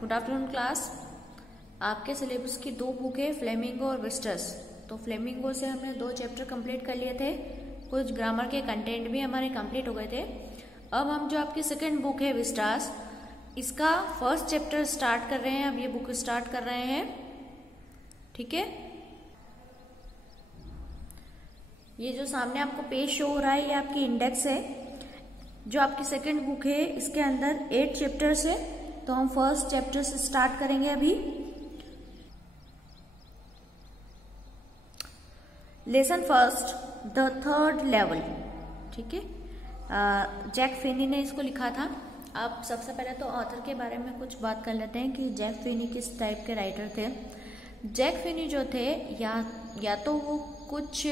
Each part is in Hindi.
Good afternoon class. आपके सिलेबस की दो बुक है, फ्लेमिंगो और विस्टस। तो फ्लेमिंगो से हमने 2 चैप्टर कंप्लीट कर लिए थे, कुछ ग्रामर के कंटेंट भी हमारे कंप्लीट हो गए थे। अब हम जो आपकी सेकंड बुक है विस्टास, इसका फर्स्ट चैप्टर स्टार्ट कर रहे हैं। अब ये बुक स्टार्ट कर रहे हैं, ठीक है। ये जो सामने आपको पेज शो हो रहा है, ये आपकी इंडेक्स है। जो आपकी सेकंड बुक है, इसके अंदर 8 चैप्टर्स है। तो हम फर्स्ट चैप्टर से स्टार्ट करेंगे अभी। Lesson first, the third level, ठीक है। जैक फिनी ने इसको लिखा था। आप सबसे पहले तो ऑथर के बारे में कुछ बात कर लेते हैं कि जैक फिनी किस टाइप के राइटर थे। जैक फिनी जो थे, या तो वो कुछ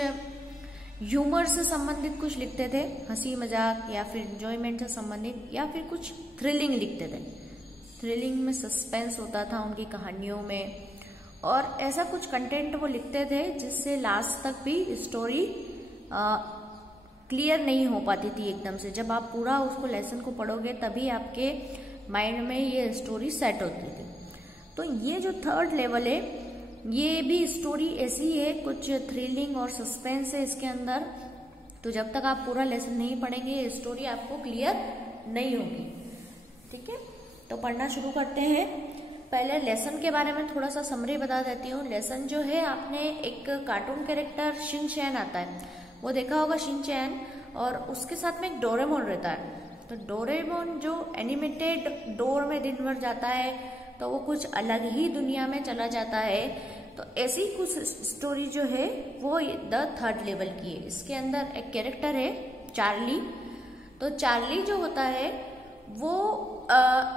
ह्यूमर से संबंधित कुछ लिखते थे, हंसी मजाक या फिर एंजॉयमेंट से संबंधित, या फिर कुछ थ्रिलिंग लिखते थे। थ्रिलिंग में सस्पेंस होता था उनकी कहानियों में, और ऐसा कुछ कंटेंट वो लिखते थे जिससे लास्ट तक भी स्टोरी क्लियर नहीं हो पाती थी एकदम से। जब आप पूरा उसको लेसन को पढ़ोगे तभी आपके माइंड में ये स्टोरी सेट होती थी। तो ये जो थर्ड लेवल है, ये भी स्टोरी ऐसी है, कुछ थ्रिलिंग और सस्पेंस है इसके अंदर। तो जब तक आप पूरा लेसन नहीं पढ़ेंगे, ये स्टोरी आपको क्लियर नहीं होगी, ठीक है। तो पढ़ना शुरू करते हैं। पहले लेसन के बारे में थोड़ा सा समरी बता देती हूँ। लेसन जो है, आपने एक कार्टून कैरेक्टर शिन चैन आता है, वो देखा होगा शिन चैन, और उसके साथ में एक डोरेमोन रहता है। तो डोरेमोन जो एनिमेटेड डोर में दिन भर जाता है, तो वो कुछ अलग ही दुनिया में चला जाता है। तो ऐसी कुछ स्टोरी जो है वो द थर्ड लेवल की है। इसके अंदर एक कैरेक्टर है चार्ली। तो चार्ली जो होता है वो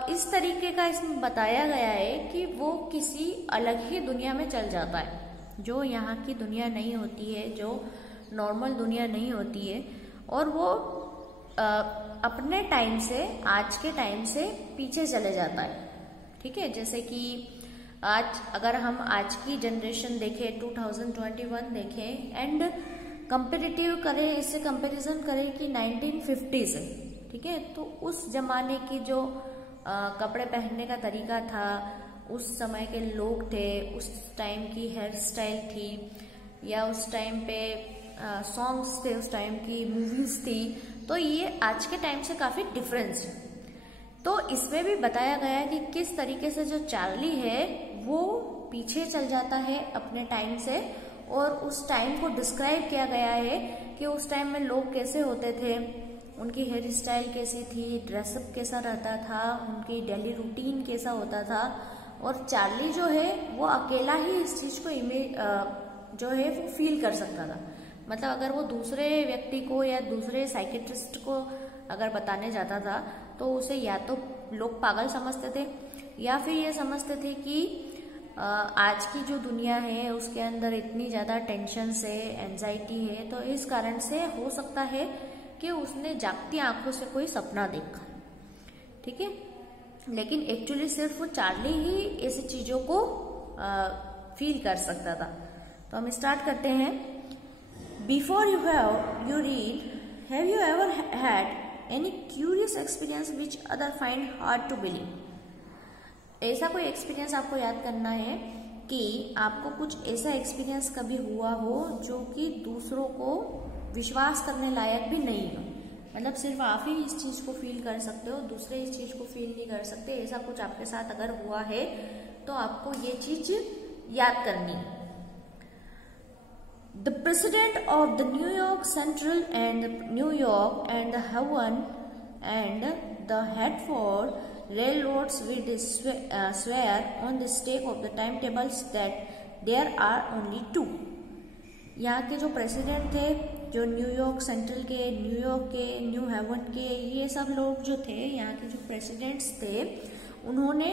इस तरीके का इसमें बताया गया है कि वो किसी अलग ही दुनिया में चल जाता है, जो यहाँ की दुनिया नहीं होती है, जो नॉर्मल दुनिया नहीं होती है। और वो अपने टाइम से, आज के टाइम से पीछे चले जाता है, ठीक है। जैसे कि आज अगर हम आज की जनरेशन देखें, 2021 देखें, एंड कंपेरेटिव करें, इससे कंपैरिजन करें कि 1950 से, ठीक है। तो उस जमाने की जो कपड़े पहनने का तरीका था, उस समय के लोग थे, उस टाइम की हेयर स्टाइल थी, या उस टाइम पे सॉन्ग्स थे, उस टाइम की मूवीज थी, तो ये आज के टाइम से काफी डिफरेंस है। तो इसमें भी बताया गया है कि किस तरीके से जो चार्ली है वो पीछे चल जाता है अपने टाइम से, और उस टाइम को डिस्क्राइब किया गया है कि उस टाइम में लोग कैसे होते थे, उनकी हेयर स्टाइल कैसी थी, ड्रेसअप कैसा रहता था, उनकी डेली रूटीन कैसा होता था। और चार्ली जो है वो अकेला ही इस चीज को जो है वो फील कर सकता था। मतलब अगर वो दूसरे व्यक्ति को या दूसरे साइकेट्रिस्ट को अगर बताने जाता था, तो उसे या तो लोग पागल समझते थे, या फिर ये समझते थे कि आज की जो दुनिया है उसके अंदर इतनी ज्यादा टेंशन है, एंजाइटी है, तो इस कारण से हो सकता है कि उसने जागती आंखों से कोई सपना देखा, ठीक है। लेकिन एक्चुअली सिर्फ वो चार्ली ही ऐसी चीजों को फील कर सकता था। तो हम स्टार्ट करते हैं। Before you read, have you ever had any curious experience which other find hard to believe. ऐसा कोई एक्सपीरियंस आपको याद करना है कि आपको कुछ ऐसा एक्सपीरियंस कभी हुआ हो जो कि दूसरों को विश्वास करने लायक भी नहीं हो। मतलब सिर्फ आप ही इस चीज को फील कर सकते हो, दूसरे इस चीज को फील नहीं कर सकते। ऐसा कुछ आपके साथ अगर हुआ है तो आपको ये चीज याद करनी है। The president of the New York Central and New York and the Haven and the Hartford railroads will swear on the stake of the timetables that there are only 2. यहाँ के जो प्रेसिडेंट थे, जो न्यूयॉर्क सेंट्रल के, न्यूयॉर्क के, न्यू हेवन के, ये सब लोग जो थे, यहाँ के जो प्रेसिडेंट्स थे, उन्होंने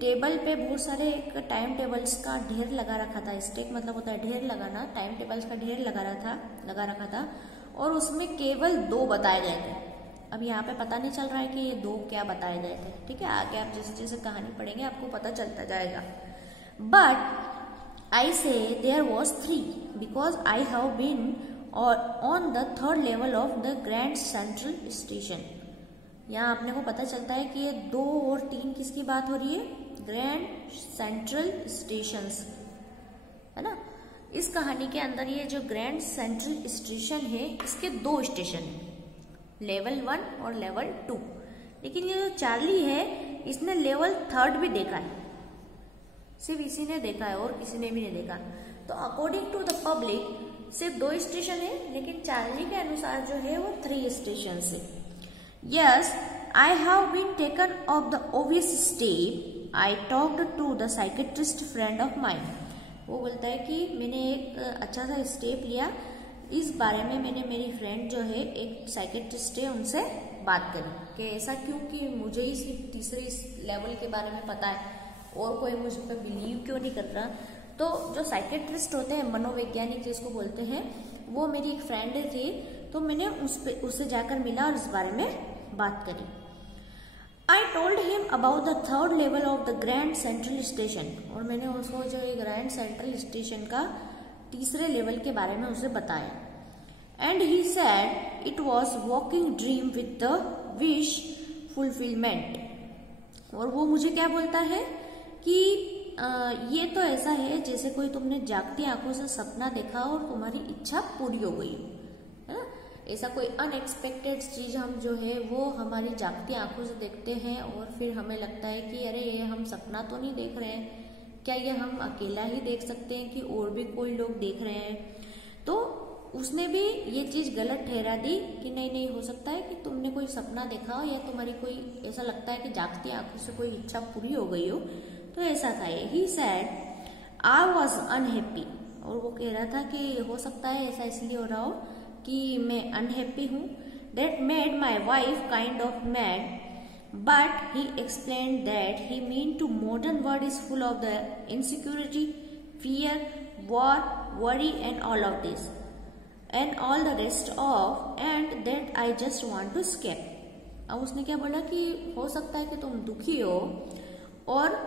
टेबल पे बहुत सारे टाइम टेबल्स का ढेर लगा रखा था। स्टेक मतलब होता है ढेर लगाना, टाइम टेबल्स का ढेर लगा रखा था, और उसमें केवल 2 बताए गए थे। अब यहाँ पे पता नहीं चल रहा है कि ये 2 क्या बताए गए थे, ठीक है। आगे आप जैसे जैसे कहानी पढ़ेंगे आपको पता चलता जाएगा। But I say there was 3 because I have been on the third level of the Grand Central Station. यहाँ आपने को पता चलता है कि ये 2 और 3 किसकी बात हो रही है, ग्रैंड सेंट्रल स्टेशंस, है ना। इस कहानी के अंदर ये जो ग्रैंड सेंट्रल स्टेशन है इसके 2 स्टेशन है, लेवल 1 और लेवल 2। लेकिन ये जो चार्ली है इसने लेवल 3 भी देखा है, सिर्फ इसी ने देखा है और किसी ने भी नहीं देखा। तो अकॉर्डिंग टू द पब्लिक सिर्फ 2 स्टेशन है, लेकिन चार्ली के अनुसार जो है वो 3 स्टेशन है। Yes, I have been taken of the obvious step, I talked to the psychiatrist friend of mind. वो बोलता है कि मैंने एक अच्छा सा स्टेप लिया, इस बारे में मैंने मेरी फ्रेंड जो है एक साइकेट्रिस्ट है उनसे बात करी कि ऐसा क्यों कि मुझे ही सिर्फ तीसरे लेवल के बारे में पता है और कोई मुझ पर बिलीव क्यों नहीं कर रहा। तो जो साइकेट्रिस्ट होते हैं, मनोवैज्ञानिक जिसको बोलते हैं, वो मेरी एक फ्रेंड थी, तो मैंने उससे जाकर मिला और इस बारे में बात करी। I told him about the 3rd level of the Grand Central Station, और मैंने उसको जो ये ग्रैंड सेंट्रल स्टेशन का 3रे लेवल के बारे में उसे बताया। And he said it was walking dream with the wish fulfillment, और वो मुझे क्या बोलता है कि ये तो ऐसा है जैसे कोई तुमने जागती आंखों से सपना देखा और तुम्हारी इच्छा पूरी हो गई, है ना। ऐसा कोई अनएक्सपेक्टेड चीज हम जो है वो हमारी जागती आंखों से देखते हैं और फिर हमें लगता है कि अरे ये हम सपना तो नहीं देख रहे हैं, क्या ये हम अकेला ही देख सकते हैं कि और भी कोई लोग देख रहे हैं। तो उसने भी ये चीज गलत ठहरा दी कि नहीं हो सकता है कि तुमने कोई सपना देखा हो या तुम्हारी कोई ऐसा लगता है कि जागती आंखों से कोई इच्छा पूरी हो गई हो, तो ऐसा था। ही सैड आई वॉज अनहैप्पी, और वो कह रहा था कि हो सकता है ऐसा इसलिए हो रहा हो कि मैं अनहैप्पी हूँ। That made my wife kind of mad, but he explain that he mean to modern world is full of the insecurity, fear, war, worry and all of this and all the rest of, and that I just want to escape. अब उसने क्या बोला कि हो सकता है कि तुम दुखी हो और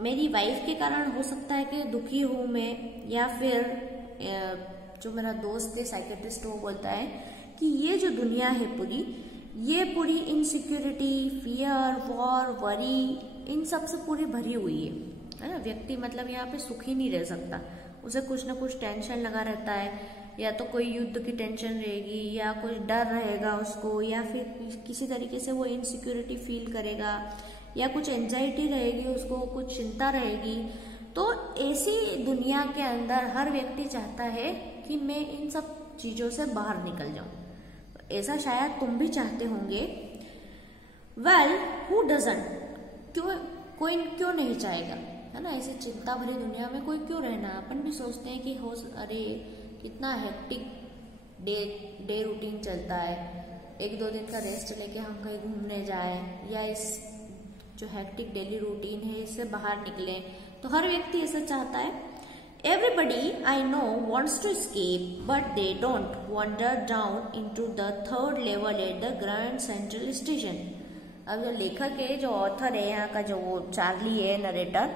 मेरी वाइफ के कारण हो सकता है कि दुखी हूं मैं, या फिर जो मेरा दोस्त है साइकेट्रिस्ट वो बोलता है कि ये जो दुनिया है पूरी, ये पूरी इनसिक्योरिटी, फियर, वॉर, वरी, इन सब से पूरी भरी हुई है ना। व्यक्ति मतलब यहाँ पे सुखी नहीं रह सकता, उसे कुछ ना कुछ टेंशन लगा रहता है, या तो कोई युद्ध की टेंशन रहेगी, या कोई डर रहेगा उसको, या फिर किसी तरीके से वो इनसिक्योरिटी फील करेगा, या कुछ एंजाइटी रहेगी उसको, कुछ चिंता रहेगी। तो ऐसी दुनिया के अंदर हर व्यक्ति चाहता है कि मैं इन सब चीजों से बाहर निकल जाऊं। ऐसा शायद तुम भी चाहते होंगे। वेल, हु डजंट, कोई क्यों नहीं चाहेगा, है ना। ऐसी चिंता भरी दुनिया में कोई क्यों रहना। अपन भी सोचते हैं कि अरे कितना हेक्टिक डे रूटीन चलता है, 1-2 दिन का रेस्ट लेके हम कहीं घूमने जाए, या इस जो हेक्टिक डेली रूटीन है इससे बाहर निकले। तो हर व्यक्ति ऐसा चाहता है। Everybody I know wants to escape, but they don't wonder down into the 3rd level at the Grand Central station. अब जो लेखक है, जो ऑथर है यहाँ का, जो वो चार्ली है नरेटर,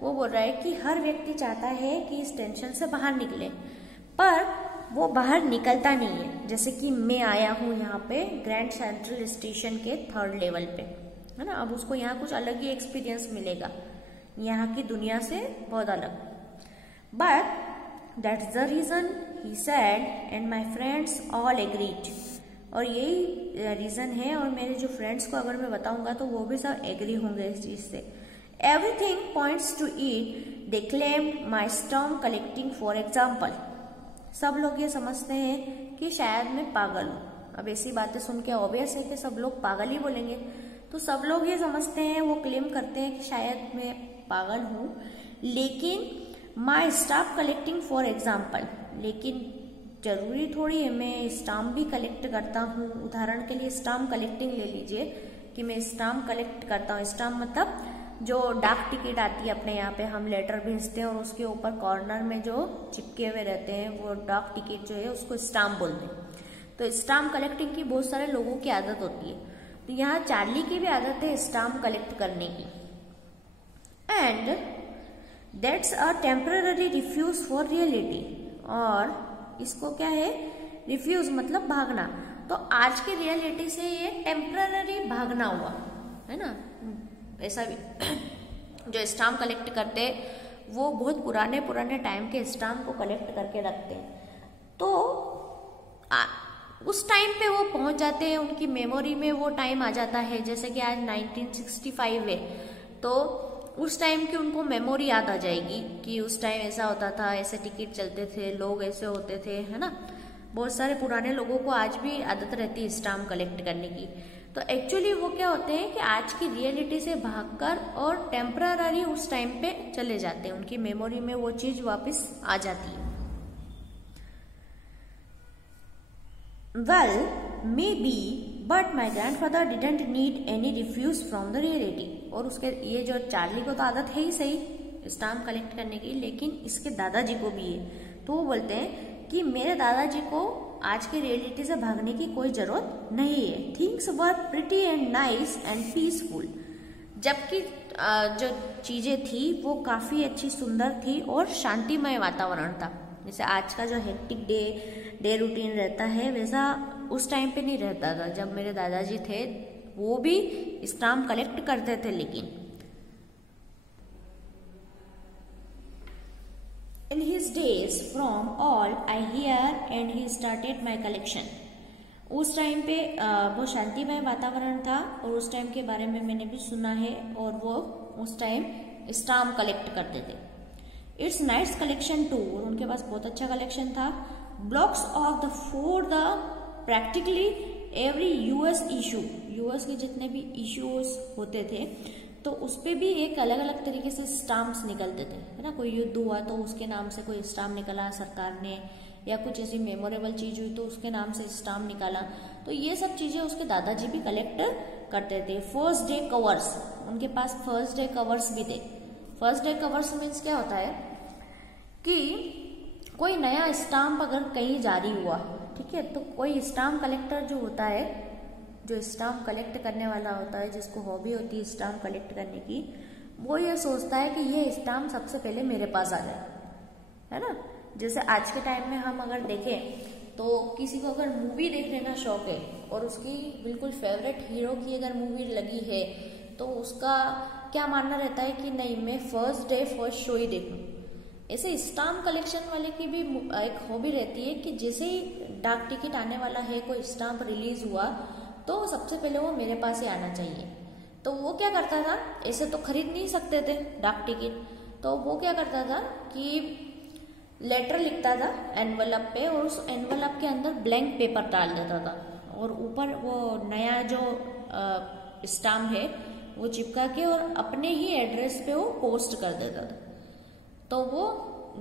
वो बोल रहा है कि हर व्यक्ति चाहता है कि इस टेंशन से बाहर निकले, पर वो बाहर निकलता नहीं है। जैसे कि मैं आया हूँ यहाँ पे ग्रैंड सेंट्रल स्टेशन के 3rd लेवल पे, है ना। अब उसको यहाँ कुछ अलग ही एक्सपीरियंस मिलेगा, यहाँ की दुनिया से बहुत अलग। But that's the reason he said and my friends all agreed, और यही रीजन है, और मेरे जो फ्रेंड्स को अगर मैं बताऊंगा तो वो भी सब एग्री होंगे इस चीज से। Everything points to it, they claimed my stamp collecting for example. सब लोग ये समझते हैं कि शायद मैं पागल हूँ। अब ऐसी बातें सुन के ऑब्वियस है कि सब लोग पागल ही बोलेंगे, तो सब लोग ये समझते हैं, वो क्लेम करते हैं कि शायद मैं पागल हूँ। लेकिन माई स्टाम्प कलेक्टिंग फॉर एग्जाम्पल, लेकिन जरूरी थोड़ी है मैं स्टाम्प भी कलेक्ट करता हूँ। उदाहरण के लिए स्टाम्प कलेक्टिंग ले लीजिए कि मैं स्टाम्प कलेक्ट करता हूँ। स्टाम्प मतलब जो डाक टिकट आती है अपने यहाँ पे, हम लेटर भेजते हैं और उसके ऊपर कॉर्नर में जो चिपके हुए रहते हैं वो डाक टिकट जो है उसको स्टाम्प बोलते हैं। तो स्टाम्प कलेक्टिंग की बहुत सारे लोगों की आदत होती है, तो यहाँ चार्ली की भी आदत है स्टाम्प कलेक्ट करने की। And that's a temporary refuge for reality, और इसको क्या है, रिफ्यूज मतलब भागना। तो आज की रियलिटी से ये टेम्पररी भागना हुआ, है ना। ऐसा भी जो स्टाम्प कलेक्ट करते वो बहुत पुराने पुराने टाइम के स्टाम्प को कलेक्ट करके रखते हैं। तो उस टाइम पे वो पहुंच जाते हैं, उनकी मेमोरी में वो टाइम आ जाता है। जैसे कि आज 1965 है, तो उस टाइम की उनको मेमोरी याद आ जाएगी कि उस टाइम ऐसा होता था, ऐसे टिकट चलते थे, लोग ऐसे होते थे, है ना। बहुत सारे पुराने लोगों को आज भी आदत रहती है स्टाम्प कलेक्ट करने की। तो एक्चुअली वो क्या होते हैं कि आज की रियलिटी से भागकर और टेम्पररी उस टाइम पे चले जाते हैं, उनकी मेमोरी में वो चीज वापस आ जाती है। Well, maybe, but my grandfather didn't need any refuge from the reality। और उसके ये जो चार्ली को तो आदत है ही सही स्टाम्प कलेक्ट करने की, लेकिन इसके दादाजी को भी है। तो वो बोलते हैं कि मेरे दादाजी को आज के रियलिटी से भागने की कोई जरूरत नहीं है। Things were pretty and nice and peaceful. जबकि जो चीजें थी वो काफी अच्छी, सुंदर थी और शांतिमय वातावरण था। जैसे आज का जो हेक्टिक डे रूटीन रहता है वैसा उस टाइम पे नहीं रहता था। जब मेरे दादाजी थे वो भी स्टाम्प कलेक्ट करते थे। लेकिन in his days from all I hear and he started my collection. उस टाइम पे वो शांतिमय वातावरण था और उस टाइम के बारे में मैंने भी सुना है, और वो उस टाइम स्टाम्प कलेक्ट करते थे। इट्स नाइस कलेक्शन टू, और उनके पास बहुत अच्छा कलेक्शन था। Blocks of the for the practically every US issue, US के जितने भी इश्यूज होते थे तो उस पे भी एक अलग अलग तरीके से स्टाम्प्स निकलते थे, है ना। कोई युद्ध हुआ तो उसके नाम से कोई स्टाम्प निकला सरकार ने, या कुछ ऐसी मेमोरेबल चीज हुई तो उसके नाम से स्टाम्प निकाला। तो ये सब चीजें उसके दादाजी भी कलेक्ट करते थे। फर्स्ट डे कवर्स, उनके पास फर्स्ट डे कवर्स भी थे। फर्स्ट डे कवर्स मीन्स क्या होता है कि कोई नया स्टाम्प अगर कहीं जारी हुआ, ठीक है, तो कोई स्टाम्प कलेक्टर जो होता है, जो स्टाम्प कलेक्ट करने वाला होता है, जिसको हॉबी होती है स्टाम्प कलेक्ट करने की, वो ये सोचता है कि ये स्टाम्प सबसे पहले मेरे पास आ जाए, है ना। जैसे आज के टाइम में हम अगर देखें तो किसी को अगर मूवी देखने का शौक है और उसकी बिल्कुल फेवरेट हीरो की अगर मूवी लगी है तो उसका क्या मानना रहता है कि नहीं, मैं फर्स्ट डे फर्स्ट शो ही देखूं। ऐसे स्टाम्प कलेक्शन वाले की भी एक हॉबी रहती है कि जैसे ही डाक टिकट आने वाला है, कोई स्टाम्प रिलीज हुआ तो सबसे पहले वो मेरे पास ही आना चाहिए। तो वो क्या करता था, ऐसे तो खरीद नहीं सकते थे डाक टिकट, तो वो क्या करता था कि लेटर लिखता था एनवलप पे और उस एनवलप के अंदर ब्लैंक पेपर डाल देता था और ऊपर वो नया जो स्टाम्प है वो चिपका के और अपने ही एड्रेस पे वो पोस्ट कर देता था। तो वो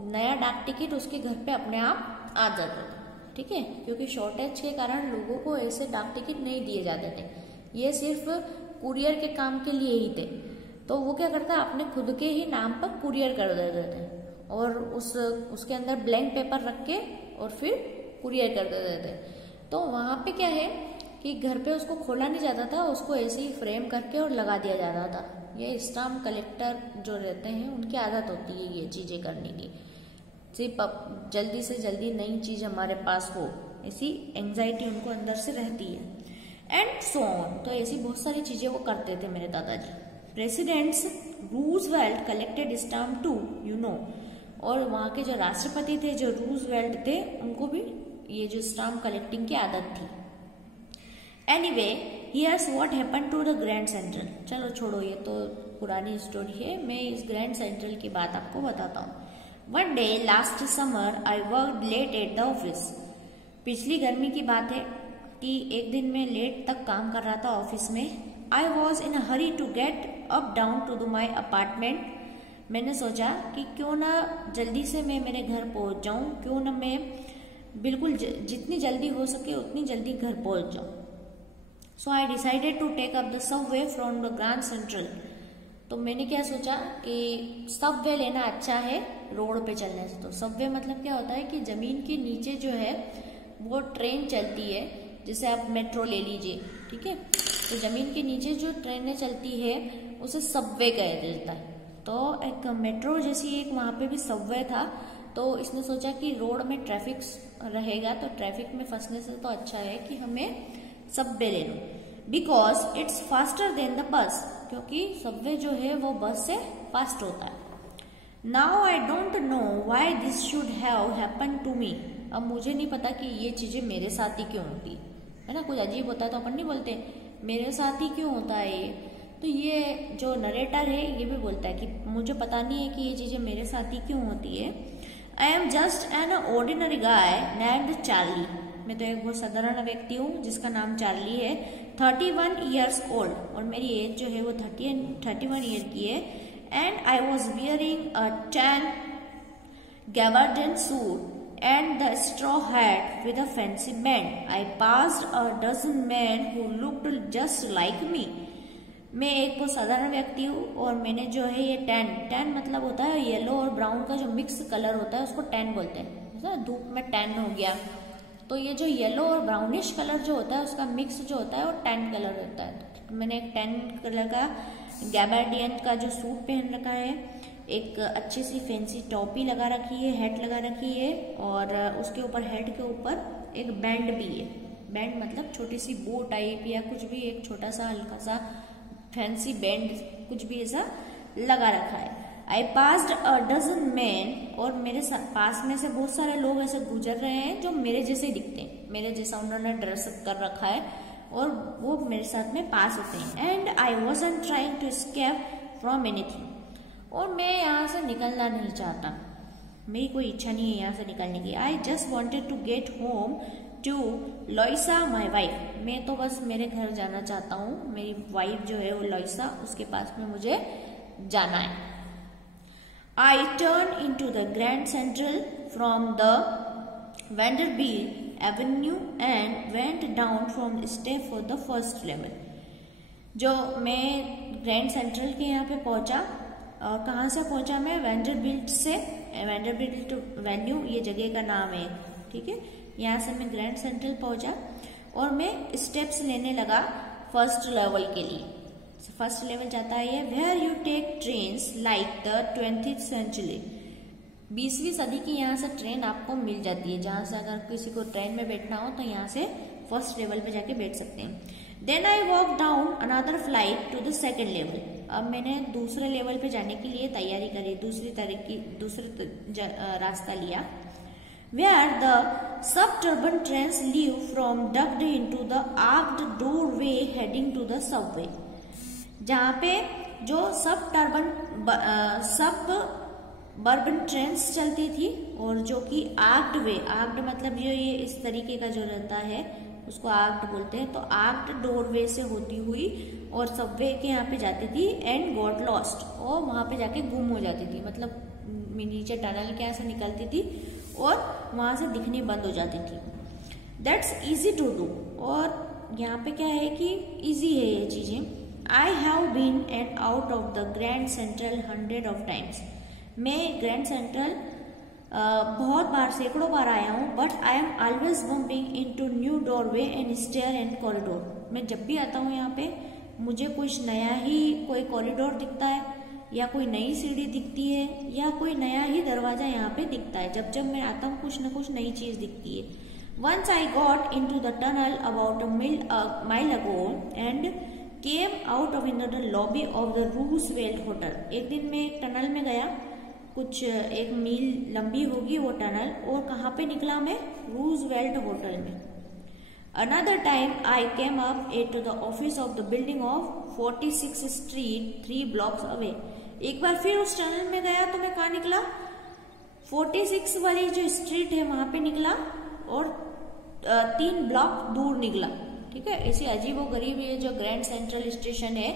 नया डाक टिकट उसके घर पे अपने आप आ जाता था, ठीक है, क्योंकि शॉर्टेज के कारण लोगों को ऐसे डाक टिकट नहीं दिए जाते थे, ये सिर्फ कुरियर के काम के लिए ही थे। तो वो क्या करता है, अपने खुद के ही नाम पर कुरियर कर देते थे और उसके अंदर ब्लैंक पेपर रख के और फिर कुरियर कर देते थे। तो वहां पे क्या है कि घर पे उसको खोला नहीं जाता था, उसको ऐसे ही फ्रेम करके और लगा दिया जाता था। ये स्टाम्प कलेक्टर जो रहते हैं उनकी आदत होती है ये चीजें करने की, सिर्फ जल्दी से जल्दी नई चीज हमारे पास हो, ऐसी एंजाइटी उनको अंदर से रहती है। एंड सो ऑन, तो ऐसी बहुत सारी चीजें वो करते थे मेरे दादाजी। Presidents Roosevelt collected stamp too, you know, और वहाँ के जो राष्ट्रपति थे, जो रूजवेल्ट थे, उनको भी ये जो स्टाम्प कलेक्टिंग की आदत थी। Anyway, here's what happened to the Grand Central. चलो छोड़ो, ये तो पुरानी स्टोरी है, मैं इस ग्रैंड सेंट्रल की बात आपको बताता हूँ। One day last summer I work late at the office. पिछली गर्मी की बात है कि एक दिन मैं लेट तक काम कर रहा था ऑफिस में। I was in a hurry to get up down to my apartment. मैंने सोचा कि क्यों ना जल्दी से मैं मेरे घर पहुंच जाऊं, क्यों ना मैं बिल्कुल जितनी जल्दी हो सके उतनी जल्दी घर पहुंच जाऊं। So I decided to take up the subway from the Grand Central. तो मैंने क्या सोचा कि सबवे लेना अच्छा है रोड पे चलने से। तो सबवे मतलब क्या होता है कि जमीन के नीचे जो है वो ट्रेन चलती है, जैसे आप मेट्रो ले लीजिए, ठीक है, तो जमीन के नीचे जो ट्रेनें चलती है उसे सबवे कहा जाता है। तो एक मेट्रो जैसी एक वहां पे भी सबवे था, तो इसने सोचा कि रोड में ट्रैफिक रहेगा तो ट्रैफिक में फंसने से तो अच्छा है कि हमें सबवे ले लो। Because it's faster than the bus, क्योंकि सबवे जो है वो बस से फास्ट होता है। Now I don't know why this should have happen to me. अब मुझे नहीं पता कि ये चीजें मेरे साथ ही क्यों होती है ना। कुछ अजीब होता है तो अपन नहीं बोलते मेरे साथ ही क्यों होता है ये। तो ये जो नरेटर है ये भी बोलता है कि मुझे पता नहीं है कि ये चीजें मेरे साथ ही क्यों होती है। I am just an ordinary guy named Charlie. मैं तो एक बहुत साधारण व्यक्ति हूँ जिसका नाम चार्ली है। 31 ईयर्स ओल्ड, और मेरी एज जो है वो 31 ईयर की है। And I was wearing a tan gabardine suit and the straw hat with a fancy band. I passed a dozen men who looked just like me. मैं एक बहुत साधारण व्यक्ति हूँ और मैंने जो है ये टैन मतलब होता है येलो और ब्राउन का जो मिक्स कलर होता है उसको टैन बोलते हैं। धूप में टैन हो गया, तो ये जो येलो और ब्राउनिश कलर जो होता है उसका मिक्स जो होता है वो टैन कलर होता है। तो मैंने एक टैन कलर का गैबार्डियन का जो सूट पहन रखा है, एक अच्छी सी फैंसी टोपी लगा रखी है, हैट लगा रखी है, और उसके ऊपर हेड के ऊपर एक बैंड भी है। बैंड मतलब छोटी सी बो टाइप या कुछ भी, एक छोटा सा हल्का सा फैंसी बैंड कुछ भी ऐसा लगा रखा है। I passed a dozen man, और मेरे पास में से बहुत सारे लोग ऐसे गुजर रहे हैं जो मेरे जैसे दिखते हैं, मेरे जैसा उन्होंने ड्रेस कर रखा है और वो मेरे साथ में पास होते हैं। And I wasn't trying to escape from anything, और मैं यहाँ से निकलना नहीं चाहता, मेरी कोई इच्छा नहीं है यहाँ से निकलने की। I just wanted to get home to Louisa my wife. मैं तो बस मेरे घर जाना चाहता हूँ, मेरी वाइफ जो है वो लॉइसा, उसके पास में मुझे जाना है। I turn into the Grand Central from the Vanderbilt avenue and went down from step for the first level. जो मैं ग्रैंड सेंट्रल के यहाँ पे पहुंचा, और कहाँ से पहुंचा मैं? वेंडरबिल्ट से। वेंडरबिल्ट वेन्यू ये जगह का नाम है, ठीक है। यहाँ से मैं ग्रैंड सेंट्रल पहुंचा और मैं स्टेप्स लेने लगा फर्स्ट लेवल के लिए। फर्स्ट लेवल जाता है ये, where you take trains like the 20th century. 20वीं सदी की यहाँ से ट्रेन आपको मिल जाती है, जहाँ से अगर किसी को ट्रेन में बैठना हो तो यहाँ से फर्स्ट लेवल पे जाके बैठ सकते हैं। Then I walk down another flight to the second level. अब मैंने दूसरे लेवल पे जाने के लिए तैयारी करी, दूसरे रास्ता लिया। Where the suburban trains leave from ducked into the arched doorway heading to the subway। जहाँ पे जो सबर्बन ट्रेन्स चलती थी और जो कि आर्क्ड मतलब ये इस तरीके का जो रहता है उसको आर्क्ड बोलते हैं। तो आर्क्ड डोरवे से होती हुई और सबवे के यहाँ पे जाती थी एंड गॉट लॉस्ट, और वहां पे जाके गुम हो जाती थी, मतलब नीचे टनल के यहाँ से निकलती थी और वहां से दिखनी बंद हो जाती थी। दैट्स इजी टू डू, और यहाँ पे क्या है कि इजी है ये चीजें। I have been and out of the Grand Central 100 of times। मैं ग्रैंड सेंट्रल बहुत बार, सैकड़ों बार आया हूँ, but I am always bumping into new doorway and stair and corridor. मैं जब भी आता हूँ यहाँ पे मुझे कुछ नया ही कोई कॉरिडोर दिखता है, या कोई नई सीढ़ी दिखती है, या कोई नया ही दरवाजा यहाँ पे दिखता है। जब मैं आता हूँ कुछ न कुछ नई चीज दिखती है। Once I got into the tunnel about a mile ago and came out of in the lobby of the Roosevelt hotel. एक दिन मैं एक टनल में गया, कुछ 1 मील लंबी होगी वो टनल, और कहाँ पे निकला मैं? रूजवेल्ट होटल में। Another time I came up to the office of the building of 46th street 3 blocks away. एक बार फिर उस टनल में गया तो मैं कहाँ निकला? 46 वाली जो स्ट्रीट है वहां पे निकला, और 3 ब्लॉक दूर निकला, ठीक है। ऐसी अजीबो गरीब ये जो ग्रैंड सेंट्रल स्टेशन है,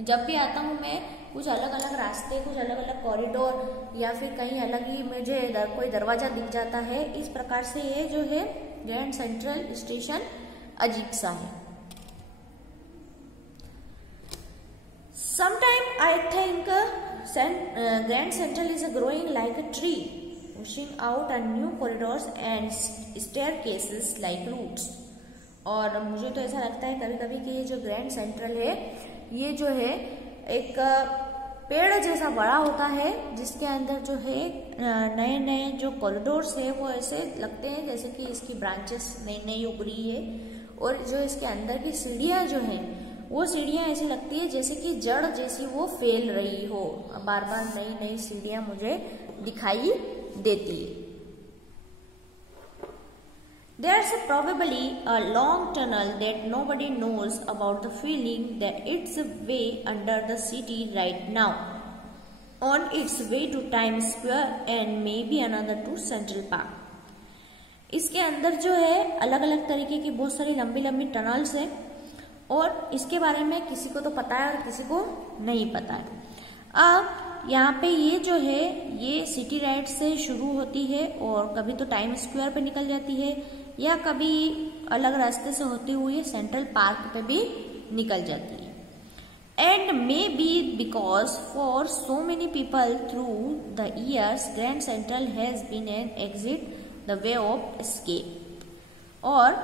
जब भी आता हूँ मैं कुछ अलग अलग रास्ते, कुछ अलग अलग कॉरिडोर, या फिर कहीं अलग ही मुझे कोई दरवाजा दिख जाता है। इस प्रकार से ये जो है ग्रैंड सेंट्रल स्टेशन अजीब सा है। Sometime I think Grand Central is growing like a tree, pushing out a new corridors and staircases like roots। और मुझे तो ऐसा लगता है कभी कभी कि ये जो ग्रैंड सेंट्रल है ये जो है एक पेड़ जैसा बड़ा होता है, जिसके अंदर जो है नए नए जो कॉरिडोर्स है वो ऐसे लगते हैं जैसे कि इसकी ब्रांचेस नई नई उग रही है, और जो इसके अंदर की सीढ़ियाँ जो हैं वो सीढ़ियाँ ऐसी लगती है जैसे कि जड़ जैसी वो फैल रही हो, बार बार नई नई सीढ़ियाँ मुझे दिखाई देती है। There's probably a long tunnel that nobody knows about, the feeling that it's a way under the city right now, on its way to Times Square and maybe another to Central Park. इसके अंदर जो है अलग अलग तरीके की बहुत सारी लंबी लंबी टनल्स है और इसके बारे में किसी को तो पता है और किसी को नहीं पता है। अब यहाँ पे ये जो है ये सिटी राइड से शुरू होती है और कभी तो टाइम स्क्वायर पे निकल जाती है या कभी अलग रास्ते से होते हुए सेंट्रल पार्क पे भी निकल जाती है। And maybe because for so many people through the years Grand Central has been an exit, the way of escape. और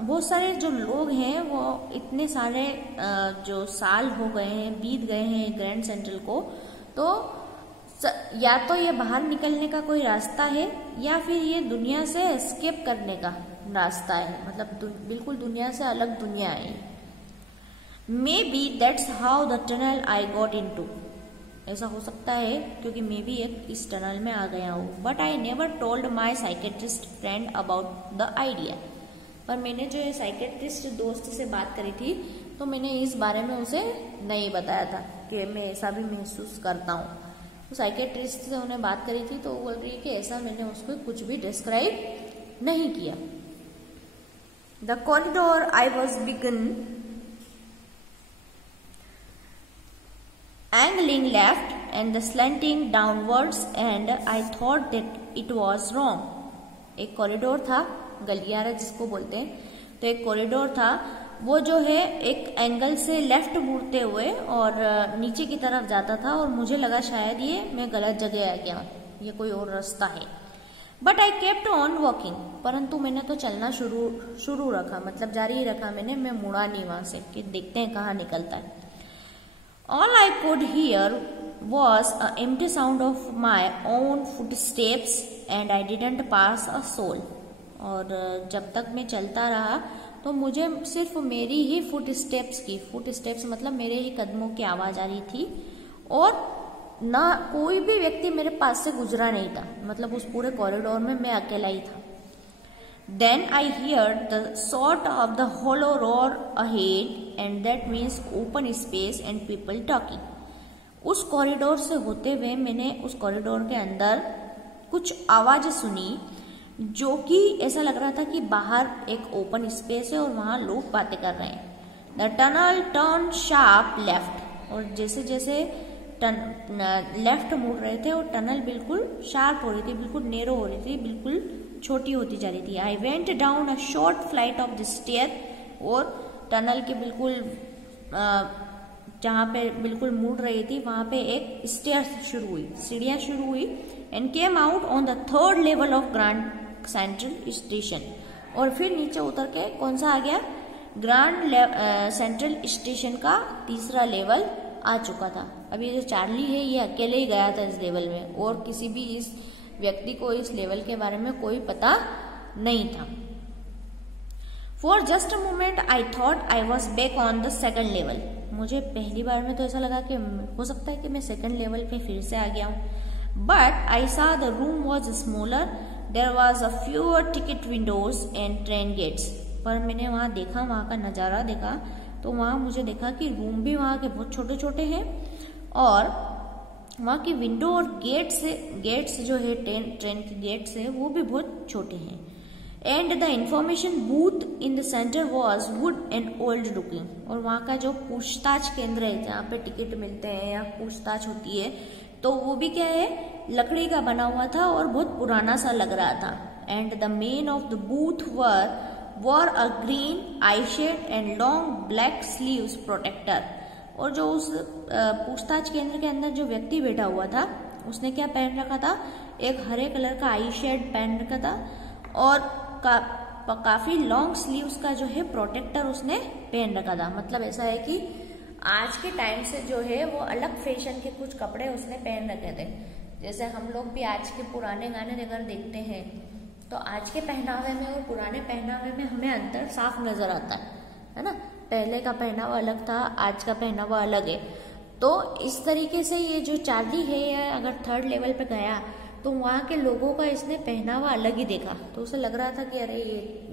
बहुत सारे जो लोग हैं वो इतने सारे जो साल हो गए हैं, बीत गए हैं ग्रैंड सेंट्रल को, तो या तो ये बाहर निकलने का कोई रास्ता है या फिर ये दुनिया से एस्केप करने का रास्ता है, मतलब बिल्कुल दुनिया से अलग दुनिया है। May be that's how the tunnel I got into, ऐसा हो सकता है क्योंकि मैं भी एक इस टनल में आ गया हूँ। But I never told my psychiatrist friend about the idea, पर मैंने जो ये साइकेट्रिस्ट दोस्त से बात करी थी तो मैंने इस बारे में उसे नहीं बताया था कि मैं ऐसा भी महसूस करता हूँ। तो साइकेट्रिस्ट से उन्हें बात करी थी तो वो बोल रही है कि ऐसा मैंने उसको कुछ भी डिस्क्राइब नहीं किया। The corridor I was began angling left and the slanting downwards and I thought that it was wrong. एक कॉरिडोर था, गलियारा जिसको बोलते हैं, तो एक कॉरिडोर था वो जो है एक एंगल से लेफ्ट मुड़ते हुए और नीचे की तरफ जाता था और मुझे लगा शायद ये मैं गलत जगह आ गया, ये कोई और रास्ता है। But I kept on walking, परंतु मैंने तो चलना शुरू रखा, मतलब जारी ही रखा मैंने, मैं मुड़ा नहीं वहां से कि देखते हैं कहाँ निकलता है। All I could hear was an empty sound of my own footsteps and I didn't pass a soul. और जब तक मैं चलता रहा तो मुझे सिर्फ मेरी ही फुटस्टेप्स मतलब मेरे ही कदमों की आवाज आ रही थी और ना कोई भी व्यक्ति मेरे पास से गुजरा नहीं था, मतलब उस पूरे कॉरिडोर में मैं अकेला ही था। Then I heard the sort of the hollow roar ahead and that means open space and people talking. उस कॉरिडोर से होते हुए मैंने उस कॉरिडोर के अंदर कुछ आवाजें सुनी जो कि ऐसा लग रहा था कि बाहर एक ओपन स्पेस है और वहां लोग बातें कर रहे हैं। The tunnel turned sharp left, और जैसे जैसे लेफ्ट मुड़ रहे थे और टनल बिल्कुल शार्प हो रही थी, बिल्कुल नेरो हो रही थी, बिल्कुल छोटी होती जा रही थी। I went down a short flight of the stair, और टनल के बिल्कुल जहाँ पे बिल्कुल मुड़ रही थी वहां पे एक स्टेयर शुरू हुई, सीढ़ियां शुरू हुई। And came out on the 3rd level of grand Central station, और फिर नीचे उतर के कौन सा आ गया, ग्रैंड सेंट्रल स्टेशन का 3रा लेवल आ चुका था। अब ये जो चार्ली है ये अकेले ही गया था इस लेवल में और किसी भी इस व्यक्ति को इस लेवल के बारे में कोई पता नहीं था। For just a moment I thought I was back on the 2nd level. मुझे पहली बार में तो ऐसा लगा कि हो सकता है कि मैं 2nd लेवल पे फिर से आ गया हूँ। But I saw the room was smaller, there was a fewer ticket windows and train gates. पर मैंने वहां देखा, वहां का नजारा देखा तो वहां मुझे देखा कि रूम भी वहां के बहुत छोटे छोटे हैं और वहां की विंडो और गेट्स जो है ट्रेन की गेट्स है वो भी बहुत छोटे हैं। And the information booth in the centre was would and old looking, और वहाँ का जो पूछताछ केंद्र है जहाँ पे टिकट मिलते हैं या पूछताछ होती है तो वो भी क्या है, लकड़ी का बना हुआ था और बहुत पुराना सा लग रहा था। And the main of the booth wore a green eyeshade and long black sleeves protector, और जो उस पूछताछ केंद्र के अंदर जो व्यक्ति बैठा हुआ था उसने क्या पहन रखा था, एक हरे कलर का आई शेड पहन रखा था और काफी लॉन्ग स्लीव्स का जो है प्रोटेक्टर उसने पहन रखा था। मतलब ऐसा है कि आज के टाइम से जो है वो अलग फैशन के कुछ कपड़े उसने पहन रखे थे। जैसे हम लोग भी आज के पुराने गाने अगर देखते हैं तो आज के पहनावे में और पुराने पहनावे में हमें अंतर साफ नजर आता है ना। पहले का पहनावा अलग था, आज का पहनावा अलग है। तो इस तरीके से ये जो चार्ली है, या अगर थर्ड लेवल पे गया तो वहाँ के लोगों का इसने पहनावा अलग ही देखा। तो उसे लग रहा था कि अरे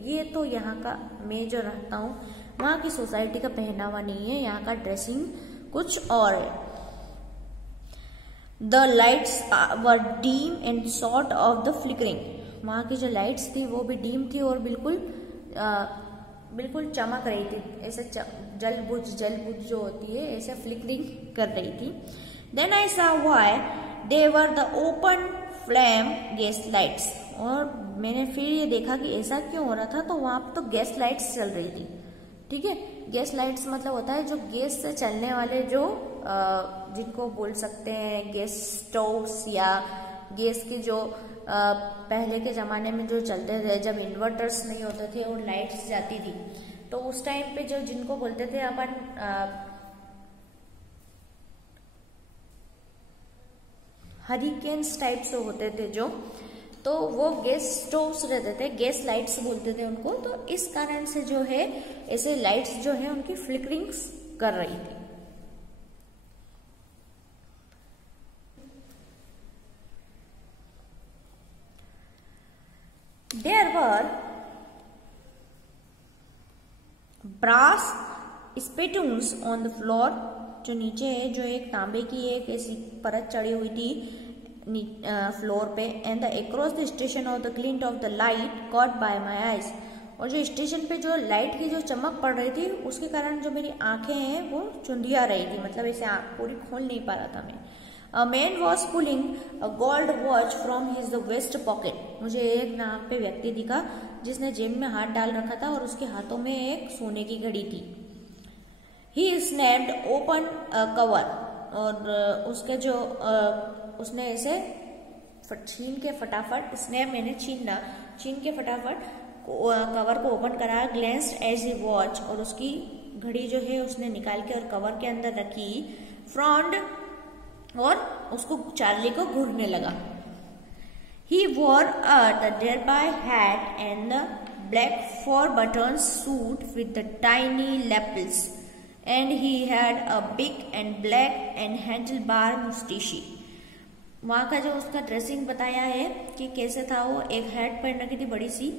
ये तो यहाँ का, मैं जो रहता हूँ वहाँ की सोसाइटी का पहनावा नहीं है, यहाँ का ड्रेसिंग कुछ और है। The lights were dim and sort of the flickering. वहाँ की जो लाइट्स थी वो भी डीम थी और बिल्कुल चमक रही थी, ऐसे जल बुझ जो होती है ऐसे फ्लिकरिंग कर रही थी। देन आई सा why they were the open flame gas lights. और मैंने फिर ये देखा कि ऐसा क्यों हो रहा था, तो वहां पर तो गैस लाइट्स चल रही थी। ठीक है, गैस लाइट्स मतलब होता है जो गैस से चलने वाले, जो जिनको बोल सकते हैं गैस स्टोव्स, या गैस की जो पहले के जमाने में जो चलते थे, जब इन्वर्टर्स नहीं होते थे और लाइट्स जाती थी, तो उस टाइम पे जो जिनको बोलते थे अपन हरिकेन्स टाइप से होते थे जो, तो वो गैस स्टोव्स रहते थे, गैस लाइट्स बोलते थे उनको। तो इस कारण से जो है ऐसे लाइट्स जो है उनकी फ्लिकरिंग्स कर रही थी। There were brass spittoons on the floor, जो नीचे है, जो एक तांबे की एक ऐसी परत चढ़ी हुई थी फ्लोर पे। And the across the station of the glint of the light caught by my eyes. और जो स्टेशन पे जो लाइट की जो चमक पड़ रही थी उसके कारण जो मेरी आंखें हैं वो चुंधिया रही थी, मतलब ऐसे आंख पूरी खोल नहीं पा रहा था मैं। A man was pulling a gold watch from his vest pocket. मुझे एक नाम पे व्यक्ति दिखा जिसने जेब में हाथ डाल रखा था और उसके हाथों में एक सोने की घड़ी थी। He snapped open a cover। और उसके जो उसने ऐसे छीन के फटाफट, स्नैप मैंने छीन के फटाफट कवर को ओपन करा। ग्लेंस्ड एज ए वॉच। और उसकी घड़ी जो है उसने निकाल के और कवर के अंदर रखी। फ्रॉन्ड, और उसको चार्ली को घूरने लगा। He wore the derby hat and the black 4-button suit with the tiny lapels, and he had a big and black and handlebar mustache। वहाँ का जो उसका ड्रेसिंग बताया है कि कैसे था वो, एक हैट पहन रखी थी बड़ी सी,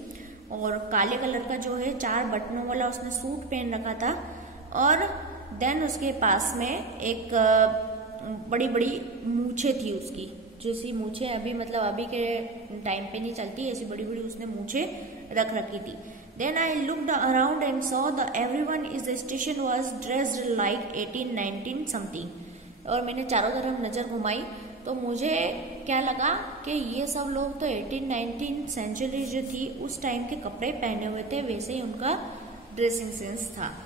और काले कलर का जो है 4 बटनों वाला उसने सूट पहन रखा था। और देन उसके पास में एक बड़ी बड़ी मूछें थी उसकी, जैसी मूछें अभी मतलब अभी के टाइम पे नहीं चलती, ऐसी बड़ी बड़ी उसने मूछें रख रखी थी। Then I looked around and saw the everyone is the station was dressed like 18-19 something. और मैंने चारों तरफ नजर घुमाई तो मुझे क्या लगा कि ये सब लोग तो 18-19 सेंचुरी जो थी उस टाइम के कपड़े पहने हुए थे, वैसे ही उनका ड्रेसिंग सेंस था।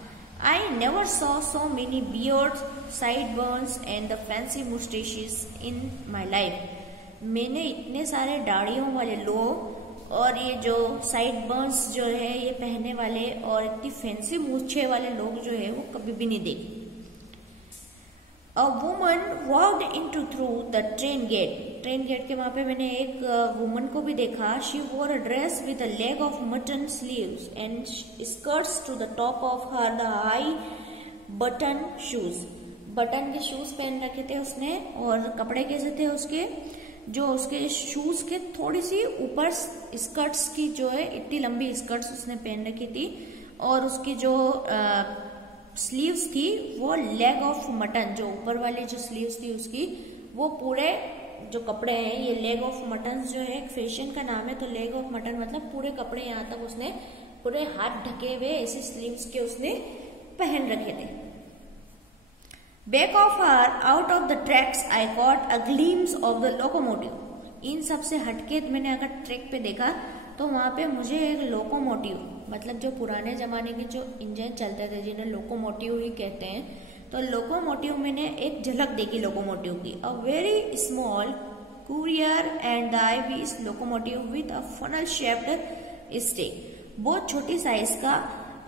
I never saw so many beards, sideburns and the fancy mustaches in my life। मैंने इतने सारे दाढ़ियों वाले लोग और ये जो साइड बर्न्स जो है ये पहनने वाले और इतनी फैंसी मूछे वाले लोग जो है वो कभी भी नहीं देखे। A woman walked into through the train gate। Train gate के वहां पे मैंने एक वुमन को भी देखा। She wore a dress with a leg of mutton sleeves and skirts to the top of her the high button shoes। Button के शूज पहन रखे थे उसने, और कपड़े कैसे थे उसके, जो उसके शूज के थोड़ी सी ऊपर स्कर्ट्स की जो है इतनी लंबी स्कर्ट्स उसने पहन रखी थी, और उसकी जो स्लीव्स थी वो लेग ऑफ मटन, जो ऊपर वाली जो स्लीव्स थी उसकी, वो पूरे जो कपड़े हैं ये लेग ऑफ मटन जो है एक फैशन का नाम है, तो लेग ऑफ मटन मतलब पूरे कपड़े यहाँ तक उसने पूरे हाथ ढके हुए ऐसे स्लीव्स के उसने पहन रखे थे। Back of her out of the tracks I got a glimpse of the locomotive. इन सब से हटके मैंने अगर ट्रैक पे देखा तो वहां पे मुझे एक लोकोमोटिव, मतलब जो पुराने जमाने के जो इंजन चलते थे जिन्हें लोकोमोटिव ही कहते हैं, तो लोकोमोटिव मैंने एक झलक देखी लोकोमोटिव की। A very small courier and Ives locomotive with a funnel shaped stack. बहुत छोटी साइज का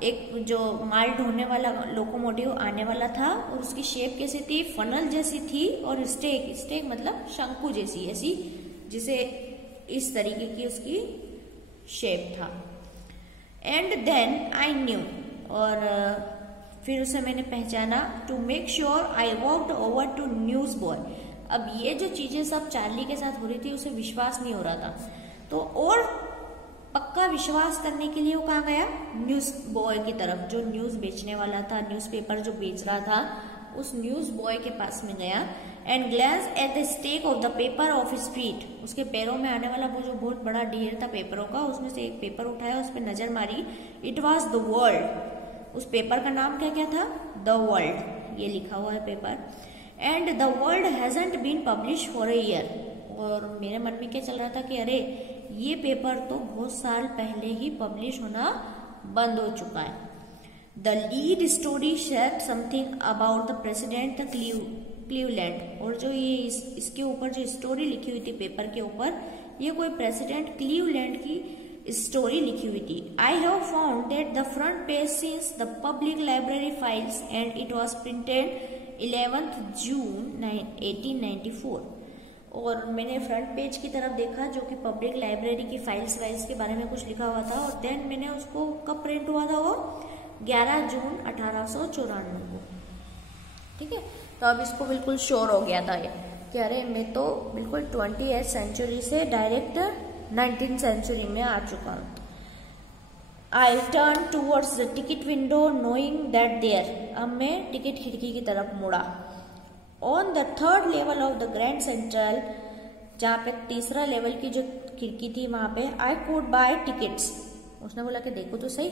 एक जो माल ढोने वाला लोकोमोटिव आने वाला था, और उसकी शेप कैसी थी, फनल जैसी थी, और स्टेक मतलब शंकु जैसी, ऐसी जिसे इस तरीके की उसकी शेप था। एंड देन आई न्यू, और फिर उसे मैंने पहचाना, to make sure I walked over to news boy. अब ये जो चीजें सब चार्ली के साथ हो रही थी उसे विश्वास नहीं हो रहा था, तो और पक्का विश्वास करने के लिए वो कहाँ गया, न्यूज बॉय की तरफ, जो न्यूज बेचने वाला था, न्यूज़पेपर जो बेच रहा था, उस न्यूज बॉय के पास में गया। And glance at the stack of the paper of his feet, उसके पैरों में आने वाला वो जो बहुत बड़ा ढेर था पेपरों का, उसमें से एक पेपर उठाया, उस पर नजर मारी। इट वॉज द वर्ल्ड, उस पेपर का नाम क्या क्या था, द वर्ल्ड, ये लिखा हुआ है paper. And the world hasn't been publish for a year, और मेरे मन में क्या चल रहा था कि अरे ये पेपर तो बहुत साल पहले ही पब्लिश होना बंद हो चुका है। The lead story share something about the president Cleveland, और जो ये इसके ऊपर जो स्टोरी लिखी हुई थी पेपर के ऊपर, ये कोई प्रेसिडेंट क्लीवलैंड की स्टोरी लिखी हुई थी। I have found that the front page since the public library files and it was printed 11 जून 1894, और मैंने फ्रंट पेज की तरफ देखा जो कि पब्लिक लाइब्रेरी की फाइल्स वाइल्स के बारे में कुछ लिखा हुआ था, और देन मैंने उसको कब प्रिंट हुआ था, वो 11 जून 1894 को। ठीक है, तो अब इसको बिल्कुल श्योर हो गया था ये कि अरे मैं तो बिल्कुल 20वीं सेंचुरी से डायरेक्ट 19वीं सेंचुरी में आ चुका हूँ। I turn towards the ticket window knowing that there, अब मैं टिकट खिड़की की तरफ मुड़ा। On the third level of the Grand Central, जहाँ पे तीसरा लेवल की जो खिड़की थी वहां पे, आई कुड बाय टिकट्स, उसने बोला कि देखो तो सही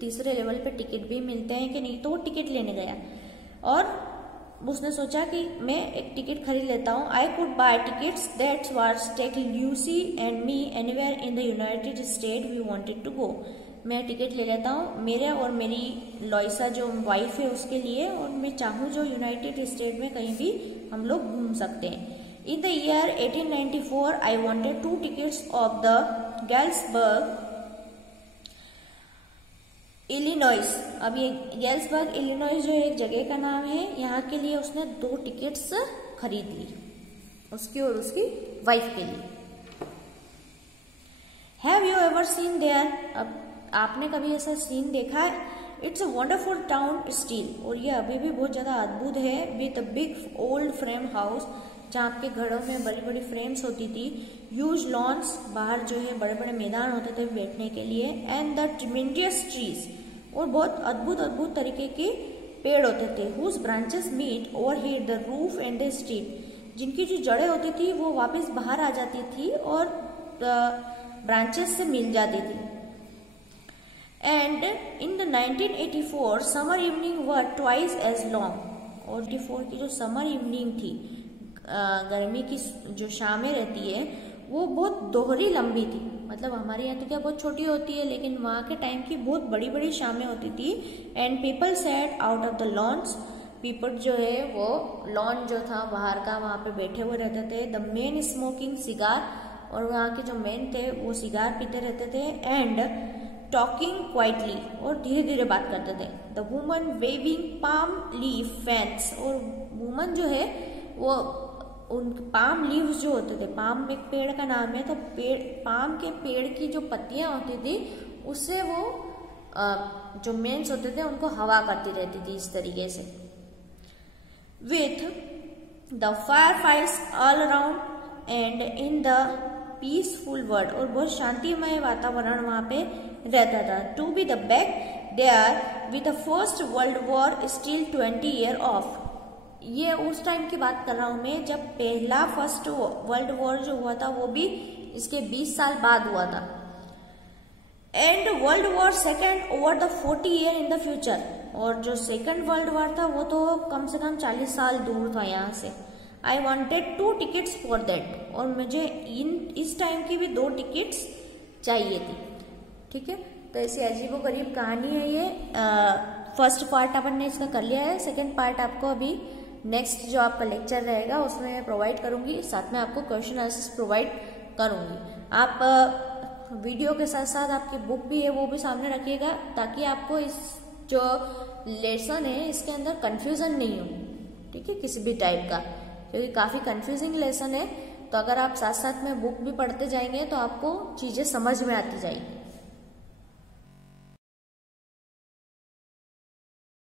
तीसरे लेवल पे टिकट भी मिलते हैं कि नहीं, तो वो टिकट लेने गया और उसने सोचा कि मैं एक टिकट खरीद लेता हूँ। I could buy tickets that was take Lucy and me anywhere in the United State we wanted to go, मैं टिकट ले लेता हूँ मेरे और मेरी लॉइसा जो वाइफ है उसके लिए, और मैं चाहूँ जो यूनाइटेड स्टेट में कहीं भी हम लोग घूम सकते हैं। In the year 1894 I wanted 2 tickets of the Galesburg Illinois. अब ये गैल्सबर्ग इलिनॉइस जो एक जगह का नाम है, यहाँ के लिए उसने 2 टिकट्स खरीद ली, उसकी और उसकी वाइफ के लिए। Have you ever seen there, अब आपने कभी ऐसा सीन देखा है? It's a wonderful town still, और ये अभी भी बहुत ज्यादा अद्भुत है। With a big old frame house, जहाँ आपके घरों में बड़ी बड़ी फ्रेम्स होती थी, ह्यूज लॉन्स, बाहर जो है बड़े बड़े मैदान होते थे बैठने के लिए, एंड द ट्रिमेंडियस ट्रीज, और बहुत अद्भुत अद्भुत तरीके के पेड़ होते थे, whose branches meet overhead the roof and the street, जिनकी जो जड़ें होती थी वो वापस बाहर आ जाती थी और ब्रांचेस से मिल जाती थी। And in the 1984 summer evening were twice as long, और 84 की जो समर इवनिंग थी, गर्मी की जो शामें रहती है वो बहुत दोहरी लंबी थी। मतलब हमारे यहाँ तो क्या बहुत छोटी होती है, लेकिन वहाँ के टाइम की बहुत बड़ी बड़ी शामें होती थी। And people sat out of the lawns, people जो है वो लॉन जो था बाहर का, वहाँ पे बैठे हुए रहते थे। द मेन स्मोकिंग सिगार, और वहाँ के जो मेन थे वो सिगार पीते रहते थे। एंड टॉकिंग क्वाइटली, और धीरे धीरे बात करते थे। The woman waving palm leaf fans, और वुमन जो है वो उन पाम लीव्स जो होते थे, पाम एक पेड़ का नाम है, तो पाम के पेड़ की जो पत्तियां होती थी उससे वो जो मेंस होते थे उनको हवा करती रहती थी इस तरीके से। With the fire fights all around and in the peaceful world, और बहुत शांतिमय वातावरण वहां पे रहता था। To be the back there with the first world war still 20 year off, ये उस टाइम की बात कर रहा हूं मैं जब पहला फर्स्ट वर्ल्ड वॉर जो हुआ था वो भी इसके 20 साल बाद हुआ था। And world war second over the 40 year in the future, और जो सेकेंड वर्ल्ड वॉर था वो तो कम से कम 40 साल दूर था यहाँ से। I wanted 2 tickets for that, और मुझे इस टाइम की भी 2 टिकट्स चाहिए थी। ठीक है, तो ऐसी अजीबोगरीब कहानी है ये। फर्स्ट पार्ट अपन ने इसका कर लिया है, सेकेंड पार्ट आपको अभी नेक्स्ट जो आपका लेक्चर रहेगा उसमें प्रोवाइड करूंगी, साथ में आपको क्वेश्चन आंसर्स प्रोवाइड करूंगी। आप वीडियो के साथ साथ आपकी बुक भी है वो भी सामने रखिएगा, ताकि आपको इस जो लेसन है इसके अंदर कंफ्यूजन नहीं हो। ठीक है, किसी भी टाइप का, क्योंकि काफी कंफ्यूजिंग लेसन है, तो अगर आप साथ साथ में बुक भी पढ़ते जाएंगे तो आपको चीजें समझ में आती जाएगी।